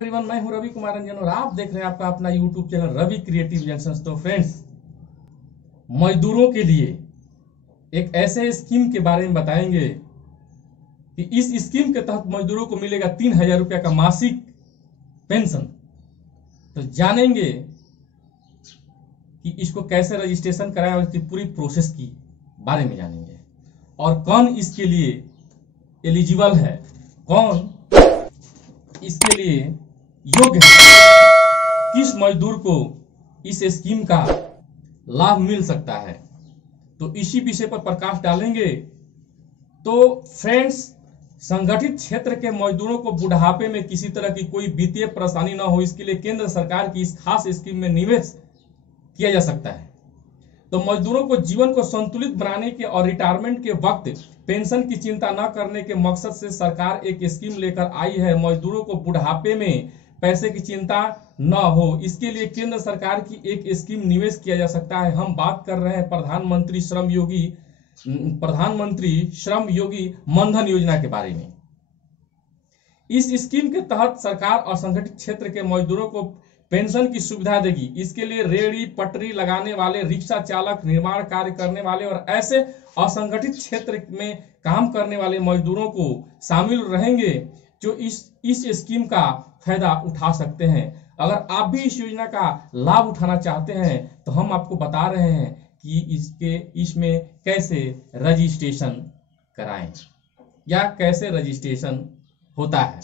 Everyone, मैं हूं रवि कुमार रंजन और आप देख रहे हैं आपका अपना YouTube channel Ravi creative junctions. तो फ्रेंड्स, मजदूरों के लिए एक ऐसे स्कीम के बारे में बताएंगे कि इस स्कीम के तहत मजदूरों को मिलेगा 3,000 रुपया का मासिक पेंशन। तो जानेंगे कि इसको कैसे रजिस्ट्रेशन कराएं और इसकी पूरी प्रोसेस की बारे में जानेंगे और कौन इसके लिए एलिजिबल है, कौन इसके लिए योग्य है, किस मजदूर को इस स्कीम का लाभ मिल सकता है। तो इसी विषय पर प्रकाश डालेंगे। तो फ्रेंड्स, संगठित क्षेत्र के मजदूरों को बुढ़ापे में किसी तरह की कोई वित्तीय परेशानी न हो, इसके लिए केंद्र सरकार की इस खास स्कीम में निवेश किया जा सकता है। तो मजदूरों को जीवन को संतुलित बनाने के और रिटायरमेंट के वक्त पेंशन की चिंता न करने के मकसद से सरकार एक स्कीम लेकर आई है। मजदूरों को बुढ़ापे में पैसे की चिंता न हो, इसके लिए केंद्र सरकार की एक स्कीम निवेश किया जा सकता है। हम बात कर रहे हैं प्रधानमंत्री श्रम योगी मनधन योजना के बारे में। इस स्कीम के तहत सरकार असंगठित क्षेत्र के मजदूरों को पेंशन की सुविधा देगी। इसके लिए रेहड़ी पटरी लगाने वाले, रिक्शा चालक, निर्माण कार्य करने वाले और ऐसे असंगठित क्षेत्र में काम करने वाले मजदूरों को शामिल रहेंगे जो इस स्कीम का फायदा उठा सकते हैं। अगर आप भी इस योजना का लाभ उठाना चाहते हैं तो हम आपको बता रहे हैं कि इसमें कैसे रजिस्ट्रेशन कराएं या कैसे रजिस्ट्रेशन होता है।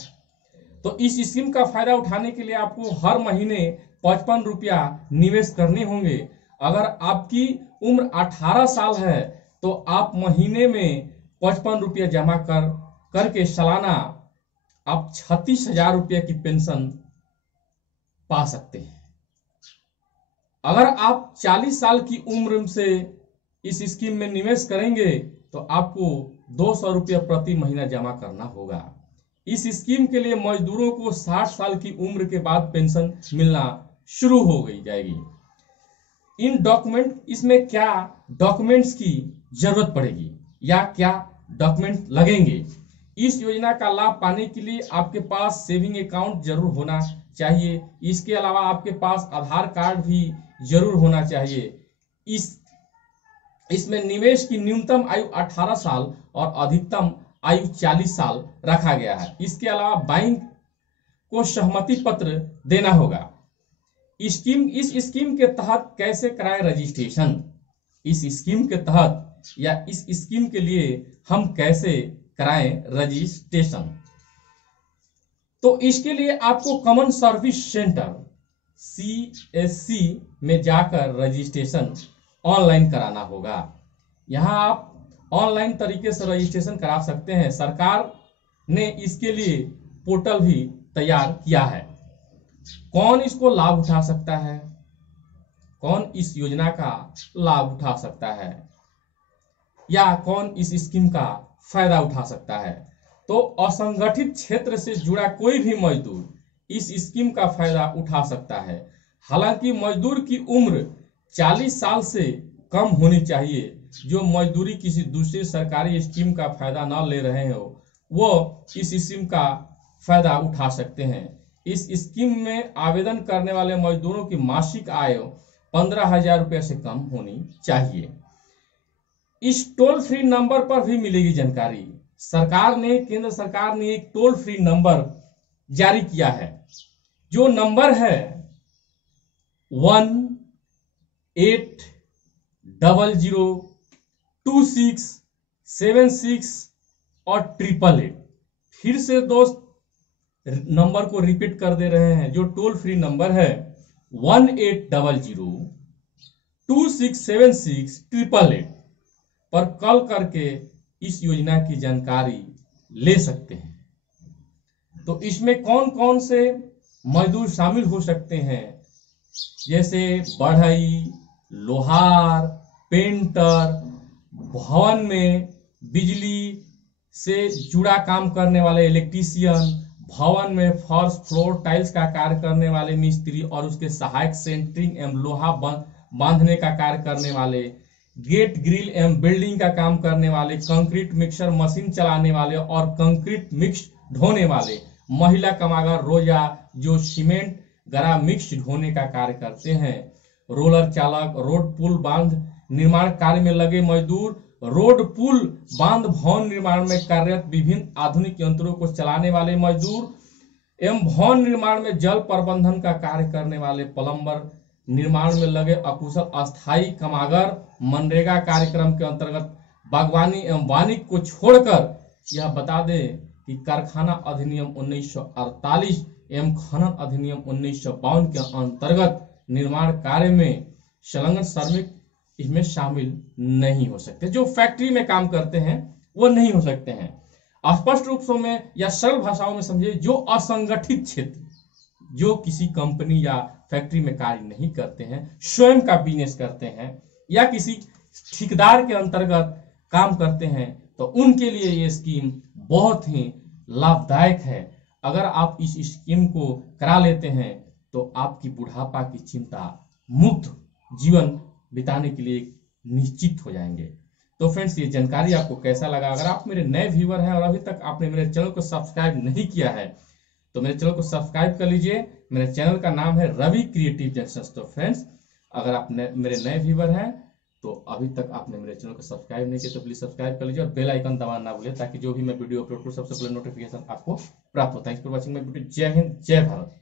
तो इस स्कीम का फायदा उठाने के लिए आपको हर महीने 55 रुपया निवेश करने होंगे। अगर आपकी उम्र 18 साल है तो आप महीने में 55 रुपया जमा करके सालाना आप 36,000 रुपया की पेंशन पा सकते हैं। अगर आप 40 साल की उम्र से इस स्कीम में निवेश करेंगे तो आपको 200 रुपया प्रति महीना जमा करना होगा। इस स्कीम के लिए मजदूरों को 60 साल की उम्र के बाद पेंशन मिलना शुरू हो जाएगी। इसमें क्या डॉक्यूमेंट्स की जरूरत पड़ेगी या क्या डॉक्यूमेंट लगेंगे। इस योजना का लाभ पाने के लिए आपके पास सेविंग अकाउंट जरूर होना चाहिए। इसके अलावा आपके पास आधार कार्ड भी जरूर होना चाहिए। इसमें निवेश की न्यूनतम आयु 18 साल और अधिकतम आयु 40 साल रखा गया है। इसके अलावा बैंक को सहमति पत्र देना होगा। इस स्कीम के तहत कैसे कराएं रजिस्ट्रेशन। इस स्कीम के तहत या इस स्कीम के लिए हम कैसे कराएं रजिस्ट्रेशन। तो इसके लिए आपको कॉमन सर्विस सेंटर CSC में जाकर रजिस्ट्रेशन ऑनलाइन कराना होगा। यहाँ आप ऑनलाइन तरीके से रजिस्ट्रेशन करा सकते हैं। सरकार ने इसके लिए पोर्टल भी तैयार किया है। कौन इसको लाभ उठा सकता है, कौन इस योजना का लाभ उठा सकता है या कौन इस स्कीम का फायदा उठा सकता है। तो असंगठित क्षेत्र से जुड़ा कोई भी मजदूर इस स्कीम का फायदा उठा सकता है। हालांकि मजदूर की उम्र 40 साल से कम होनी चाहिए। जो मजदूरी किसी दूसरी सरकारी स्कीम का फायदा न ले रहे हो वो इस स्कीम का फायदा उठा सकते हैं। इस स्कीम में आवेदन करने वाले मजदूरों की मासिक आय 15,000 रुपये से कम होनी चाहिए। इस टोल फ्री नंबर पर भी मिलेगी जानकारी। केंद्र सरकार ने एक टोल फ्री नंबर जारी किया है। जो नंबर है 18002676 और 888। फिर से दोस्त नंबर को रिपीट कर दे रहे हैं। जो टोल फ्री नंबर है 18002676 पर कॉल करके इस योजना की जानकारी ले सकते हैं। तो इसमें कौन कौन से मजदूर शामिल हो सकते हैं, जैसे बढ़ई, लोहार, पेंटर, भवन में बिजली से जुड़ा काम करने वाले इलेक्ट्रीशियन, भवन में फर्श फ्लोर टाइल्स का कार्य करने वाले मिस्त्री और उसके सहायक, सेंटरिंग एवं लोहा बांधने का कार्य करने वाले, गेट ग्रिल एवं बिल्डिंग का काम करने वाले, कंक्रीट मिक्सर मशीन चलाने वाले और कंक्रीट मिक्स ढोने वाले, महिला कामगार जो सीमेंट गरा मिक्स्ड होने का कार्य करते हैं, रोलर चालक, रोड पुल बांध निर्माण कार्य में लगे मजदूर, रोड पुल बांध भवन निर्माण में कार्यरत विभिन्न आधुनिक यंत्रों को चलाने वाले मजदूर एवं भवन निर्माण में जल प्रबंधन का कार्य करने वाले प्लम्बर, निर्माण में लगे अकुशल अस्थायी कामगार, मनरेगा कार्यक्रम के अंतर्गत बागवानी एवं वानिकी को छोड़कर यह बता दें कि कारखाना अधिनियम 1948 एवं खनन अधिनियम 1952 के अंतर्गत निर्माण कार्य में संलग्न श्रमिक इसमें शामिल नहीं हो सकते। जो फैक्ट्री में काम करते हैं वो नहीं हो सकते हैं। स्पष्ट रूप में या सरल भाषाओं में समझे, जो असंगठित क्षेत्र, जो किसी कंपनी या फैक्ट्री में कार्य नहीं करते हैं, स्वयं का बिजनेस करते हैं या किसी ठेकेदार के अंतर्गत काम करते हैं, तो उनके लिए ये स्कीम बहुत ही लाभदायक है। अगर आप इस स्कीम को करा लेते हैं तो आपकी बुढ़ापा की चिंता मुक्त जीवन बिताने के लिए निश्चित हो जाएंगे। तो फ्रेंड्स, ये जानकारी आपको कैसा लगा? अगर आप मेरे नए व्यूअर हैं और अभी तक आपने मेरे चैनल को सब्सक्राइब नहीं किया है तो मेरे चैनल को सब्सक्राइब कर लीजिए। मेरे चैनल का नाम है रवि क्रिएटिव जंक्शंस। तो फ्रेंड्स, अगर आप मेरे नए व्यूअर हैं तो अभी तक आपने मेरे चैनल को सब्सक्राइब नहीं किया तो प्लीज सब्सक्राइब कर लीजिए और बेल आइकन दबाना ना भूलिए, ताकि जो भी मैं वीडियो अपलोड करूँ सबसे पहले नोटिफिकेशन आपको प्राप्त होता है। Thanks for watching my video. जय हिंद, जय भारत।